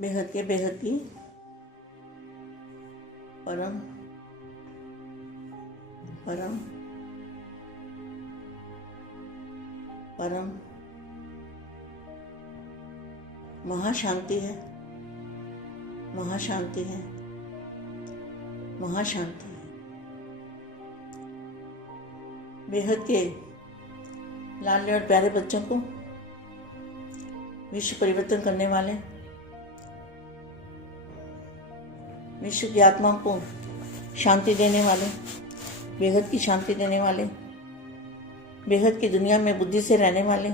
बेहद के बेहद की परम परम परम महाशांति है, महाशांति है, महाशांति है। बेहद के लाडले और प्यारे बच्चों को विश्व परिवर्तन करने वाले, विश्व की आत्माओं को शांति देने वाले, बेहद की शांति देने वाले, बेहद की दुनिया में बुद्धि से रहने वाले,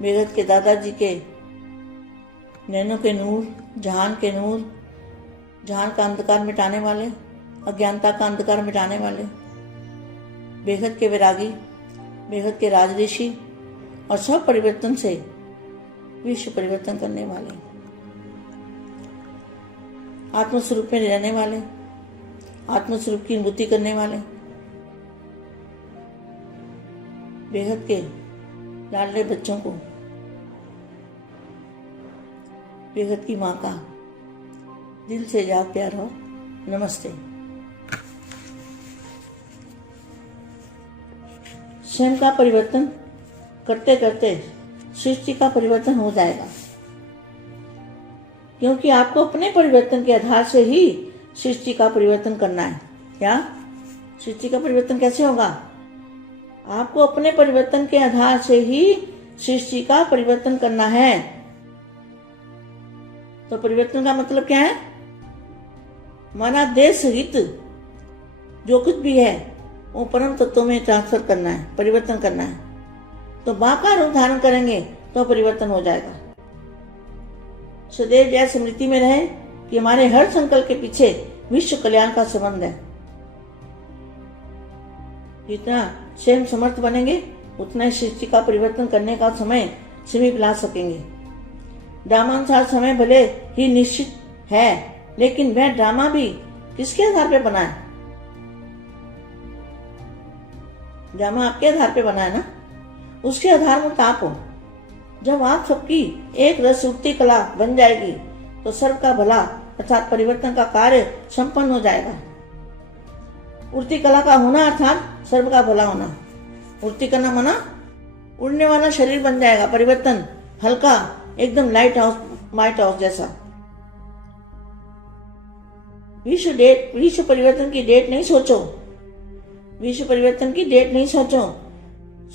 बेहद के दादाजी के नैनों के नूर, जहान के नूर, जहान का अंधकार मिटाने वाले, अज्ञानता का अंधकार मिटाने वाले, बेहद के वैरागी, बेहद के राजऋषि और सब परिवर्तन से विश्व परिवर्तन करने वाले, आत्मस्वरूप में रहने वाले, आत्मस्वरूप की अनुभूति करने वाले, बेहद के लाडले बच्चों को बेहद की माँ का दिल से याद प्यार हो नमस्ते। स्वयं का परिवर्तन करते करते सृष्टि का परिवर्तन हो जाएगा, क्योंकि आपको अपने परिवर्तन के आधार से ही सृष्टि का परिवर्तन करना है। क्या सृष्टि का परिवर्तन कैसे होगा? आपको अपने परिवर्तन के आधार से ही सृष्टि का परिवर्तन करना है। तो परिवर्तन का मतलब क्या है? माना देह सहित जो कुछ भी है वो परम तत्वों में ट्रांसफर करना है, परिवर्तन करना है। तो मां का रूप धारण करेंगे तो परिवर्तन हो जाएगा। सदैव यह स्मृति में रहे कि हमारे हर संकल्प के पीछे विश्व कल्याण का संबंध है। जितना स्वयं समर्थ बनेंगे उतना ही सृष्टि का परिवर्तन करने का समय समीप ला सकेंगे। ड्रामानुसार समय भले ही निश्चित है, लेकिन वह ड्रामा भी किसके आधार पे बना है? ड्रामा आपके आधार पे बना है ना, उसके आधार में आप हो। जब आप सबकी एक रस उठती कला बन जाएगी तो सर्व का भला अर्थात परिवर्तन का कार्य संपन्न हो जाएगा। उड़ती कला का होना अर्थात सर्व का भला होना। उड़ती करना माना उड़ने वाला शरीर बन जाएगा, परिवर्तन हल्का, एकदम लाइट हाउस जैसा। विश्व परिवर्तन की डेट नहीं सोचो, विश्व परिवर्तन की डेट नहीं सोचो,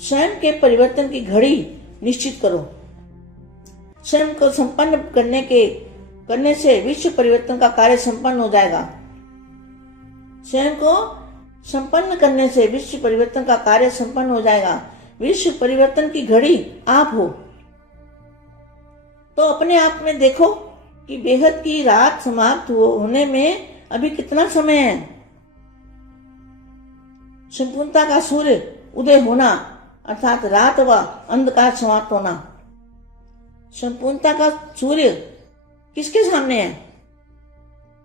स्वयं के परिवर्तन की घड़ी निश्चित करो। स्वयं को संपन्न करने से विश्व परिवर्तन का कार्य संपन्न हो जाएगा। स्वयं को संपन्न करने से विश्व परिवर्तन का कार्य संपन्न हो जाएगा। विश्व परिवर्तन की घड़ी आप हो। तो अपने आप में देखो कि बेहद की रात समाप्त होने में अभी कितना समय है। संपूर्णता का सूर्य उदय होना अर्थात रात व अंधकार समाप्त होना। संपूर्णता का सूर्य किसके सामने है?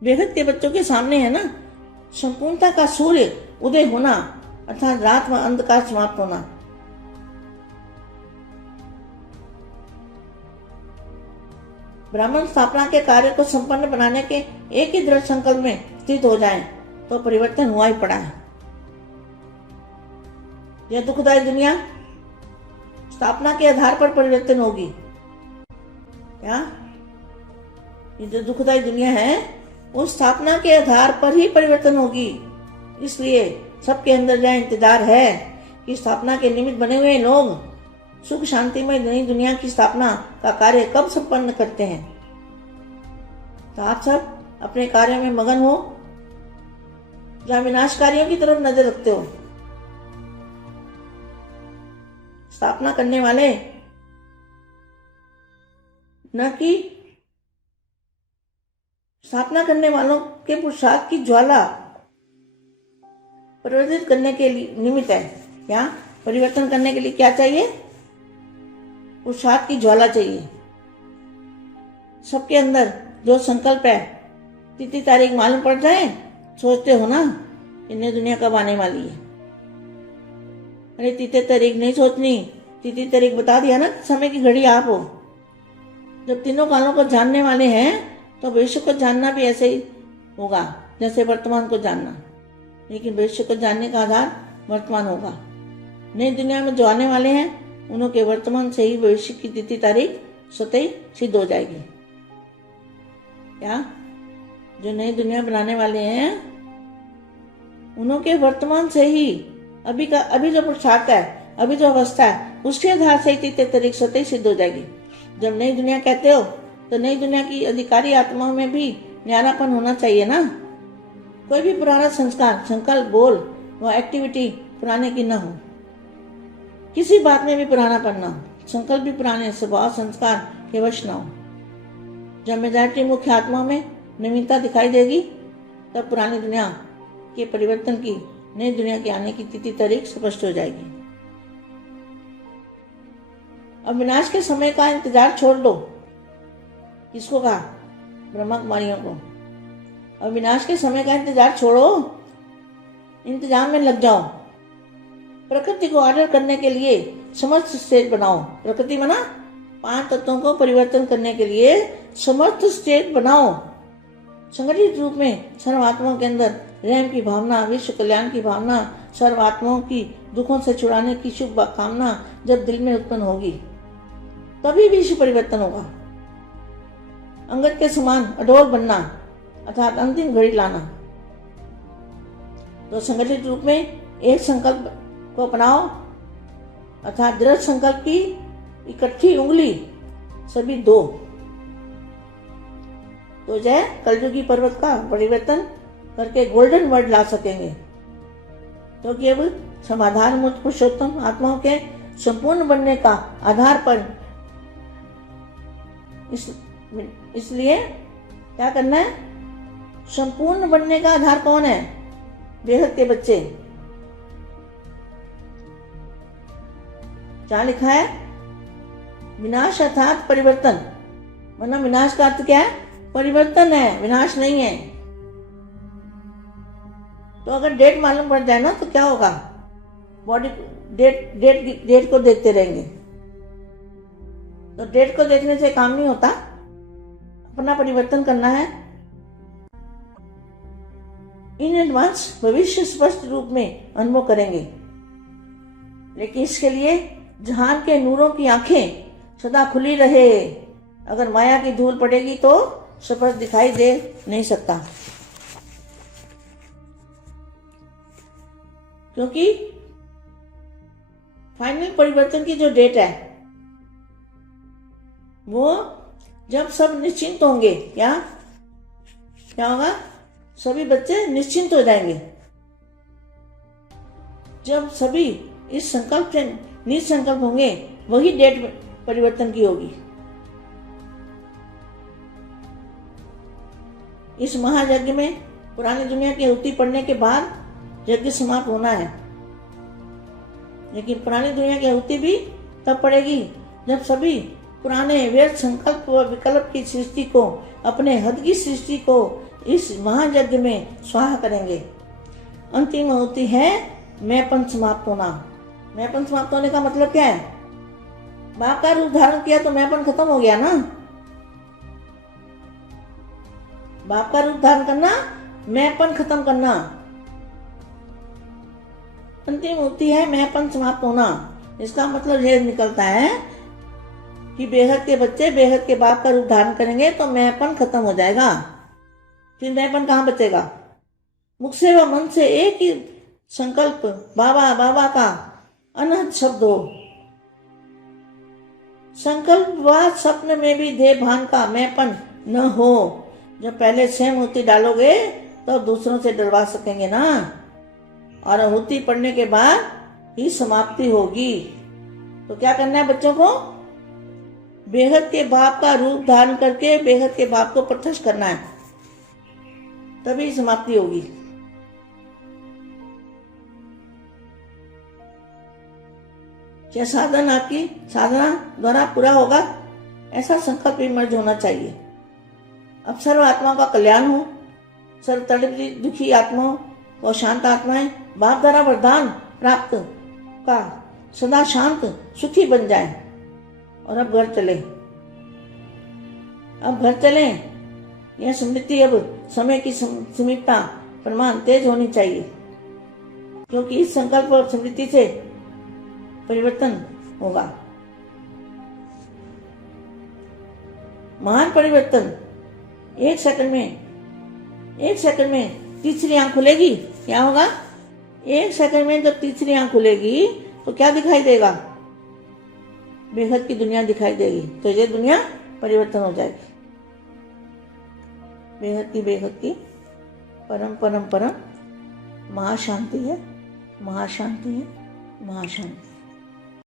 बेहद के बच्चों के सामने है ना। संपूर्णता का सूर्य उदय होना अर्थात रात व अंधकार समाप्त होना। ब्राह्मण स्थापना के कार्य को संपन्न बनाने के एक ही दृढ़ संकल्प में स्थित हो जाएं तो परिवर्तन हुआ ही पड़ा है। यह दुखदायी दुनिया स्थापना के आधार पर परिवर्तन होगी। क्या ये जो दुखदायी दुनिया है वो स्थापना के आधार पर ही परिवर्तन होगी। इसलिए सबके अंदर यह इंतजार है कि स्थापना के निमित्त बने हुए लोग सुख शांति में नई दुनिया की स्थापना का कार्य कब संपन्न करते हैं। तो आप सब अपने कार्य में मगन हो या विनाशकारियों की तरफ नजर रखते हो? स्थापना करने वाले न कि स्थापना करने वालों के पुरुषार्थ की ज्वाला परिवर्तित करने के लिए निमित्त है। क्या परिवर्तन करने के लिए क्या चाहिए? पुरुषार्थ की ज्वाला चाहिए। सबके अंदर जो संकल्प है, तिथि तारीख मालूम पड़ जाए, सोचते हो ना इन्हें दुनिया कब आने वाली है। अरे तिथि तारीख नहीं सोचनी, तिथि तारीख बता दिया ना, समय की घड़ी आप हो। जब तीनों कालों को जानने वाले हैं तो भविष्य को जानना भी ऐसे ही होगा जैसे वर्तमान को जानना। लेकिन भविष्य को जानने का आधार वर्तमान होगा। नई दुनिया में जो आने वाले हैं उन्हों के वर्तमान से ही भविष्य की तिथि तारीख स्वतः ही सिद्ध हो जाएगी। क्या जो नई दुनिया बनाने वाले हैं उन्हों के वर्तमान से ही अभी जो पुरुषार्थ है, अभी जो अवस्था है, उसके आधार से ही तिथि तारीख स्वतः ही सिद्ध हो जाएगी। जब नई दुनिया कहते हो तो नई दुनिया की अधिकारी आत्माओं में भी न्यारापन होना चाहिए ना। कोई भी पुराना संस्कार, संकल्प, बोल व एक्टिविटी पुराने की न हो। किसी बात में भी पुरानापन न हो। संकल्प भी पुराने स्वभाव संस्कार के वश न हो। जब मेजॉरिटी मुख्य आत्मा में नवीनता दिखाई देगी तब पुरानी दुनिया के परिवर्तन की, नई दुनिया के आने की तिथि तारीख स्पष्ट हो जाएगी। अब विनाश के समय का इंतजार छोड़ दो। किसको कहा? ब्रह्मा कुमारियों को। अब विनाश के समय का इंतजार छोड़ो, इंतजाम में लग जाओ। प्रकृति को ऑर्डर करने के लिए समर्थ स्टेट बनाओ। प्रकृति बना 5 तत्वों को परिवर्तन करने के लिए समर्थ स्टेट बनाओ। संगठित रूप में सर्वात्माओं के अंदर रहम की भावना, विश्व कल्याण की भावना, सर्वात्माओं की दुखों से छुड़ाने की शुभ कामना जब दिल में उत्पन्न होगी तभी विश्व परिवर्तन होगा। अंगद के समान अडोल बनना अर्थात अंतिम घड़ी लाना। तो संगठित रूप में एक संकल्प को अपनाओ अर्थात दृढ़ संकल्प की इकट्ठी उंगली सभी 2। तो जय कलयुगी पर्वत का परिवर्तन करके गोल्डन वर्ड ला सकेंगे। तो केवल समाधान मूर्त पुरुषोत्तम आत्माओं के संपूर्ण बनने का आधार पर इसलिए क्या करना है? संपूर्ण बनने का आधार कौन है? बेहद के बच्चे। क्या लिखा है? विनाश अर्थात परिवर्तन। वरना विनाश का अर्थ क्या है? परिवर्तन है, विनाश नहीं है। तो अगर डेट मालूम पड़ जाए ना तो क्या होगा? बॉडी डेट को देखते रहेंगे। तो डेट को देखने से काम नहीं होता, अपना परिवर्तन करना है। इन एडवांस भविष्य स्पष्ट रूप में अनुभव करेंगे। लेकिन इसके लिए जहान के नूरों की आंखें सदा खुली रहे। अगर माया की धूल पड़ेगी तो स्पष्ट दिखाई दे नहीं सकता, क्योंकि फाइनल परिवर्तन की जो डेट है वो जब सब निश्चिंत होंगे। क्या होगा? सभी बच्चे निश्चिंत हो जाएंगे। जब सभी इस संकल्प से निसंकल्प होंगे वही डेट परिवर्तन की होगी। इस महायज्ञ में पुरानी दुनिया की आहुति पड़ने के बाद यज्ञ समाप्त होना है। लेकिन पुरानी दुनिया की आहुति भी तब पड़ेगी जब सभी पुराने व्यर्थ संकल्प व विकल्प की सृष्टि को, अपने हद की सृष्टि को इस महायज्ञ में स्वाहा करेंगे। अंतिम आहुति है मैंपन समाप्त होना। मैंपन समाप्त होने का मतलब क्या है? बाप का रूप धारण किया तो मैंपन खत्म हो गया ना। बाप का रूप धारण करना, मैंपन खत्म करना। अंतिम आहुति है मैंपन समाप्त होना। इसका मतलब यह निकलता है कि बेहद के बच्चे बेहद के बाप का रूप धारण करेंगे तो मैंपन खत्म हो जाएगा। फिर मैंपन कहाँ बचेगा? मुख से व मन से एक ही संकल्प बाबा बाबा का अनहद शब्द हो। संकल्प व स्वप्न में भी देह भान का मैंपन न हो। जब पहले स्वयं आहुति डालोगे तो दूसरों से डरवा सकेंगे ना। और आहुति पड़ने के बाद ही समाप्ति होगी। तो क्या करना है बच्चों को? बेहद के बाप का रूप धारण करके बेहद के बाप को प्रत्यक्ष करना है, तभी समाप्ति होगी। क्या साधन आपकी साधना द्वारा पूरा होगा, ऐसा संकल्प विमर्श होना चाहिए। अब सर्व आत्माओं का कल्याण हो, सर्व तड़पती दुखी आत्माओं और शांत आत्माएं बाप द्वारा वरदान प्राप्त का सदा शांत सुखी बन जाए। और अब घर चले। अब घर चलें। यह स्मृति अब समय की सीमितता प्रमाण तेज होनी चाहिए, क्योंकि इस संकल्प और स्मृति से परिवर्तन होगा। महान परिवर्तन एक सेकंड में तीसरी आंख खुलेगी। क्या होगा? एक सेकंड में जब तीसरी आंख खुलेगी तो क्या दिखाई देगा? बेहद की दुनिया दिखाई देगी। तो ये दुनिया परिवर्तन हो जाएगी। बेहद की परम परम परम महाशांति है, महाशांति है, महाशांति।